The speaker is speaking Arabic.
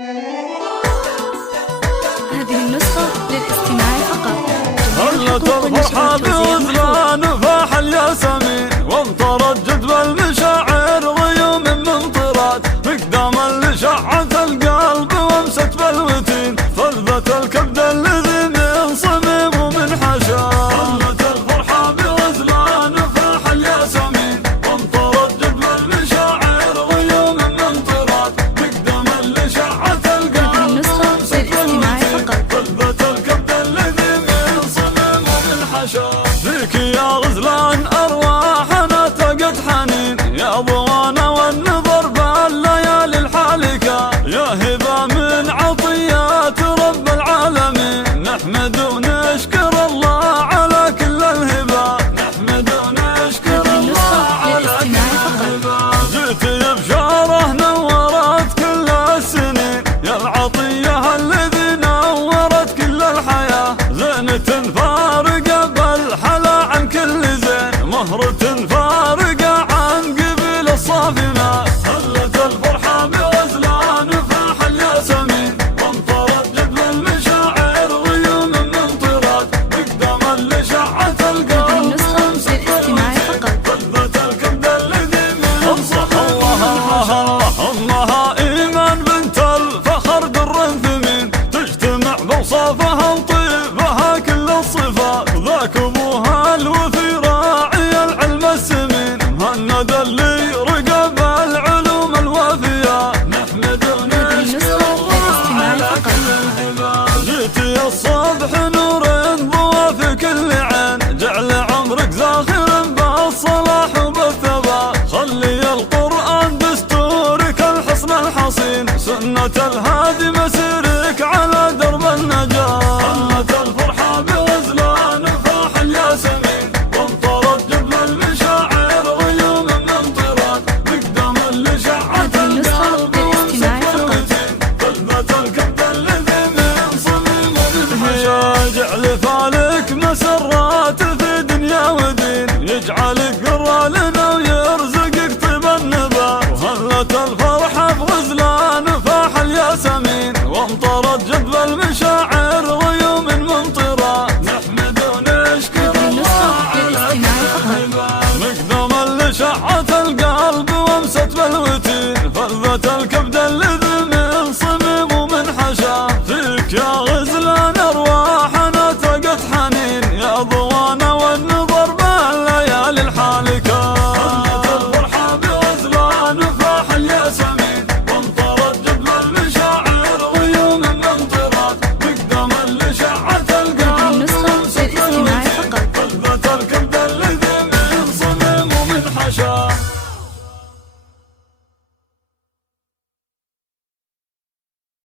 هذه النسخة للاستماع فقط. هلت الفرحة بغزلان فاح الياسمين، وامطرت جدوى المشاعر غيوم من طرات، مقداما لشعة القلب وامست بالوتين، فلذت الكبد الذي من صميم ومن حشا. هلت الفرحة بغزلان فاح الياسمين، وامطرت جدوى المشاعر غيوم من طرات، مقداما لشعة القلب وامست بالوتين، فلذت الكبد الذي من صميم ومن حشا. فيك يا غزلان أرواحنا تقت حنين، يا ضوانا والنظر بالليالي الحالكة، يا هبة من عطيات رب العالمين، نحمد ونشكر الله على كل الهبة، نحمد ونشكر الله على كل الهبة. جئت بشارة نورت كل السنين، يا العطية الذي نورت كل الحياة، زينة فارقة بالحلا عن كل زين، مهرة فارقة عن قبل الصافنات. هلت الفرحة بغزلان فاح الياسمين، وامطرت جدوى المشاعر غيوم من طرات، مقداما لشعة القلب وامست بالوتين، فلذت الكبد الذي من صميم الله. إيمان بنت الفخر در ثمين، تجتمع بوصافها وطيبها كل الصفات، ذاك ابوها الوفي راعي العلم السمين، مهند اللي رقب العلوم الوافية، نحمد ونشكر الله على كل الهبة. جيتي الصبح نور ضوى في كل عين، جعل عمرك زاخر بالصلاح وبالثبات، خلي القرآن دستورك الحصن الحصين، سنة الهادي مسيرك على درب النجاة. هلت الفرحة بغزلان فاح الياسمين، وامطرت جدوى المشاعر غيوم من طرات، مقداما لشعة القلب وامست بالوتين، فلذت الكبد الذي من صميم ومن حشا. جعل فالك مسرات في دنيا ودين، يجعلك قرى لنا ويرزقك طيب النبات. وهلت الفرحة بغزلان فاح الياسمين، وامطرت جدوى المشاعر غيوم من طرات، نحمد ونشكر الله على كل الهبة. مقداما لشعة القلب وامست بالوتين، فلذت الكبد